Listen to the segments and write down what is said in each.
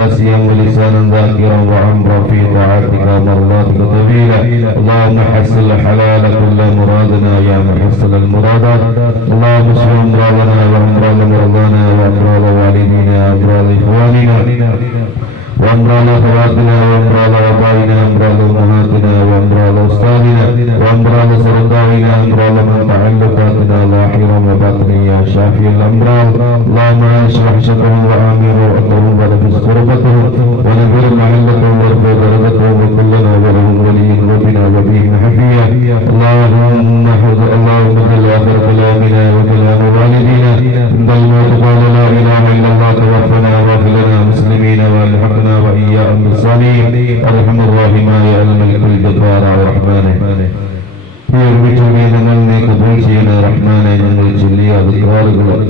ناسيا ولسانا ذاكرا وعمرا في طاعتك ومرضاتك طويلا. اللهم حصل حلال كل مرادنا يا محصل المرادات. اللهم اشف امراضنا وامراض مرضانا وامراض والدينا وامراض اخواننا وامراض اخواتنا وامراض ابائنا وامراض امهاتنا وامراض استاذنا وامراض سرطاننا وامراض من تعلقاتنا ظاهرا وباطنا يا شافي الامراض. اللهم اشرح شرهم وامر واتهم ونفس كربتهم ونذر محلتهم وارفع درجتهم وكلنا ولهم ولي وبنا وبهم حفيا. اللهم اجعل اخر كلامنا وكلام والدينا عند الموت قال لا اله الا الله توفنا واغفر لنا مسلمين والحقنا واياهم بالصالحين. ارحم الراحمين يا الملك الجبار الرحمن. ഈ ഒരുമിച്ചുള്ള ഞങ്ങൾ നീ കബൂൽ ചെയ്യുന്ന റഹ്മാനെ. ഞങ്ങൾ ചൊല്ലിയ അദ്കാറുകൾ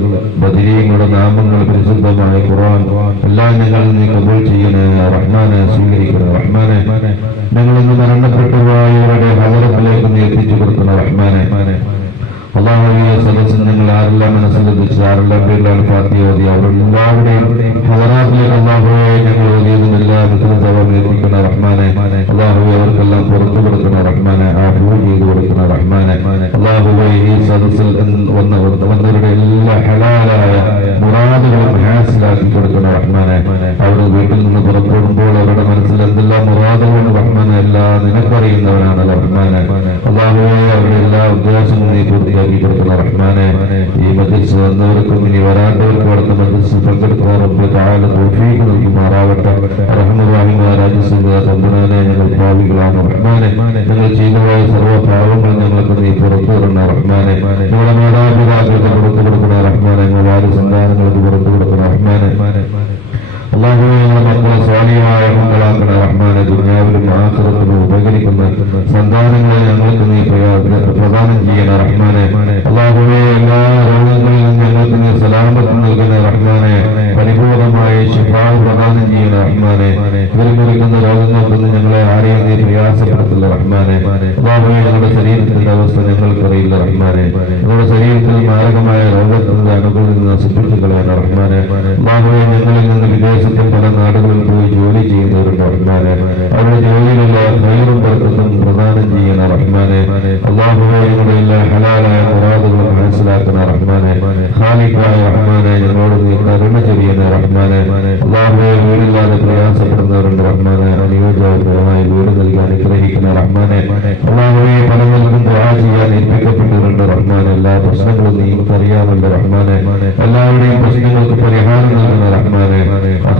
ബദരീങ്ങളുടെ നാമങ്ങൾ പരിശുദ്ധമായ ഖുർആൻ എല്ലാം ഞങ്ങൾ നീ കബൂൽ ചെയ്യുന്ന റഹ്മാനെ സ്വീകരിക്കുന്ന റഹ്മാനെ. ഞങ്ങളിന്ന് മരണപ്പെട്ടുപോയവരുടെ ഹദറത്തിലേക്ക് നീ എത്തിച്ചു കൊടുക്കുന്ന റഹ്മാനെ. അല്ലാഹുവേ സദസ്സിൽ ഞങ്ങൾ ആരെല്ലാം മനസ്സിലെത്തിച്ച് ആരെല്ലാം പേരിലാണ് ഫാത്തിഹ ഓതി അവരെല്ലാവരുടെയും ഹദറാത്തിലേക്ക് അല്ലാഹുവേ ഞങ്ങൾ ഓതിയതിനെല്ലാം ഉത്തരവാദിത്വം എത്തിക്കുന്ന റഹ്മാനെ. അല്ലാഹുവേ അവർക്കെല്ലാം പുറത്തു കൊടുക്കുന്ന റഹ്മാനെ. ആഫിയ ചെയ്തു കൊടുക്കുന്ന റഹ്മാനെ. അല്ലാഹുവേ ഈ സദസ്സിൽ വന്നവരുടെ എല്ലാ ഹലാലായ മുറാദുകളും ഹാസിലാക്കി കൊടുക്കുന്ന റഹ്മാനെ. അവർ വീട്ടിൽ നിന്ന് പുറപ്പെടുമ്പോൾ അവരുടെ മനസ്സിൽ എന്തെല്ലാം മുറാദുകളും റഹ്മാനെ എല്ലാം നിനക്കറിയുന്നവരാണ് റഹ്മാനെ. അല്ലാഹുവേ അവരുടെ എല്ലാ ഉദ്ദേശങ്ങളും നീ പൂർത്തിയാക്കി കൊടുക്കുന്ന റഹ്മാനെ. ഈ മജ്‌ലിസ് വന്നവർക്കും ഇനി വരാത്തവർക്കും അടുത്ത മജ്‌ലിസിൽ പങ്കെടുക്കുന്ന റബ്ബ് തആല തൗഫീഖ് നൽകുമാറാവട്ടെ. റഹ്മാനായ രാജസിന്റെ തമ്പുരാനെ, ഞങ്ങൾ പാപികളാണ് റഹ്മാനെ. ഞങ്ങൾ ചെയ്തുപോയ സർവ്വ പാപങ്ങൾ ഞങ്ങൾക്ക് നീ പുറത്തു തരണ റഹ്മാനെ. ഞങ്ങളുടെ മാതാപിതാക്കൾക്ക് പുറത്തു കൊടുക്കുന്ന റഹ്മാനെ. ഞങ്ങളുടെ ആര് സന്താനങ്ങൾക്ക് പുറത്തു കൊടുക്കുന്ന റഹ്മാനെ. അല്ലാഹുവേ ഞങ്ങളുടെ മക്കളെ സ്വാലിഹായ മക്കളാക്കണ റഹ്മാനെ. ദുനിയാവിലും ആഖിറത്തിലും ഉപകരിക്കുന്ന സന്താനങ്ങളെ ഞങ്ങൾക്ക് നീ പ്രദാനം ചെയ്യണ റഹ്മാനെ. അല്ലാഹുവേ എല്ലാ രോഗങ്ങളിൽ നിന്നും ഞങ്ങൾക്ക് നീ സലാമത്ത് നൽകുന്ന റഹ്മാനെ. പരിപൂർണമായ ശിഫാ പ്രദാനം ചെയ്യണ റഹ്മാനെ. മുറിക്കുന്ന രോഗങ്ങൾക്കൊന്നും ഞങ്ങളെ ആരെയും നീ പ്രയാസപ്പെടുത്തില്ല റഹ്മാനെ. അല്ലാഹുവേ ഞങ്ങളുടെ ശരീരത്തിന്റെ അവസ്ഥ ഞങ്ങൾക്കറിയില്ല റഹ്മാനെ. ഞങ്ങളുടെ ശരീരത്തിൽ മാരകമായ രോഗത്തിന്റെ അനുഭവത്തിൽ നിന്ന് നശിപ്പിച്ചു കളയണ റഹ്മാനെ. അല്ലാഹുവേ ഞങ്ങളിൽ നിന്ന് വിദേശത്തും പല നാടുകളിൽ പോയി ജോലി ചെയ്യുന്നവരുണ്ട് റഹ്മാനെ. അവരുടെ ജോലിയിലുള്ള ഖൈറും ബർക്കത്തും പ്രദാനം ചെയ്യണ റഹ്മാനെ. അല്ലാഹുവേ ഞങ്ങളുടെ എല്ലാ ഹലാലായ മുറാദുകളും മനസ്സിലാക്കുന്ന റഹ്മാനെ. ഖാലിഖായ റഹ്മാനെ, ഞങ്ങളോട് നീ കരുണ ചൊരിയുന്ന റഹ്മാനെ. അല്ലാഹുവേ വീടില്ലാതെ പ്രയാസപ്പെടുന്നവരുണ്ട് റഹ്മാനെ. അനുയോജ്യമായി വീട് നൽകി അനുഗ്രഹിക്കുന്ന റഹ്മാനെ. അല്ലാഹുവേ പലർക്കും ദുആ ചെയ്യാൻ ഏൽപ്പിക്കപ്പെട്ടവരുണ്ട് റഹ്മാനെ. എല്ലാ പ്രശ്നങ്ങളും നീ അറിയാമല്ലോ റഹ്മാനെ. എല്ലാവരുടെയും പ്രശ്നങ്ങൾക്ക് പരിഹാരം നൽകുന്ന റഹ്മാനെ.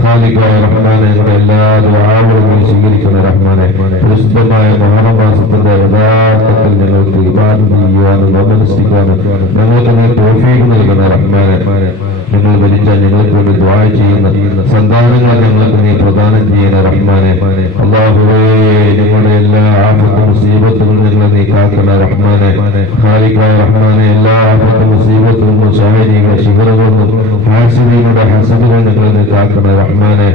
ഖാലിഖായ റഹ്മാനെ, ഞങ്ങളുടെ എല്ലാ ദുആകളും നീ സ്വീകരിക്കുന്ന റഹ്മാനെ. പരിശുദ്ധമായ മുഹറം മാസത്തിന്റെ യഥാർത്ഥത്തിൽ ഞങ്ങൾക്ക് ഇബാദത്ത് ചെയ്യുവാനും നമസ്കരിക്കാനും ഞങ്ങൾക്ക് നീ തൗഫീഖ് നൽകുന്ന റഹ്മാനെ. ഞങ്ങൾ മരിച്ച ഞങ്ങൾക്ക് വേണ്ടി ദുആ ചെയ്യുന്ന സന്താനങ്ങൾ ഞങ്ങൾക്ക് നീ പ്രദാനം ചെയ്യുന്ന റഹ്മാനെ. അല്ലാഹുവേ ഞങ്ങളുടെ എല്ലാ ആഫത്തും മുസീബത്തും ഞങ്ങളെ നീ കാക്കുന്ന റഹ്മാനെ. ഖാലിഖായ റഹ്മാനെ, എല്ലാ ആഫത്തും മുസീബത്തും മുശാഹിദീങ്ങളുടെ ശിഖറുകളും ഹാസിദീങ്ങളുടെ ഹസദുകൾ ഞങ്ങളെ നീ കാക്കുന്ന റഹ്മാനെ.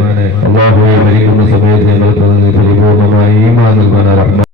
അല്ലാഹുവേ മരിക്കുന്ന സമയത്ത് ഞങ്ങൾക്ക് നീ പരിപൂർണമായ ഈമാൻ നൽകുന്ന റഹ്മാൻ.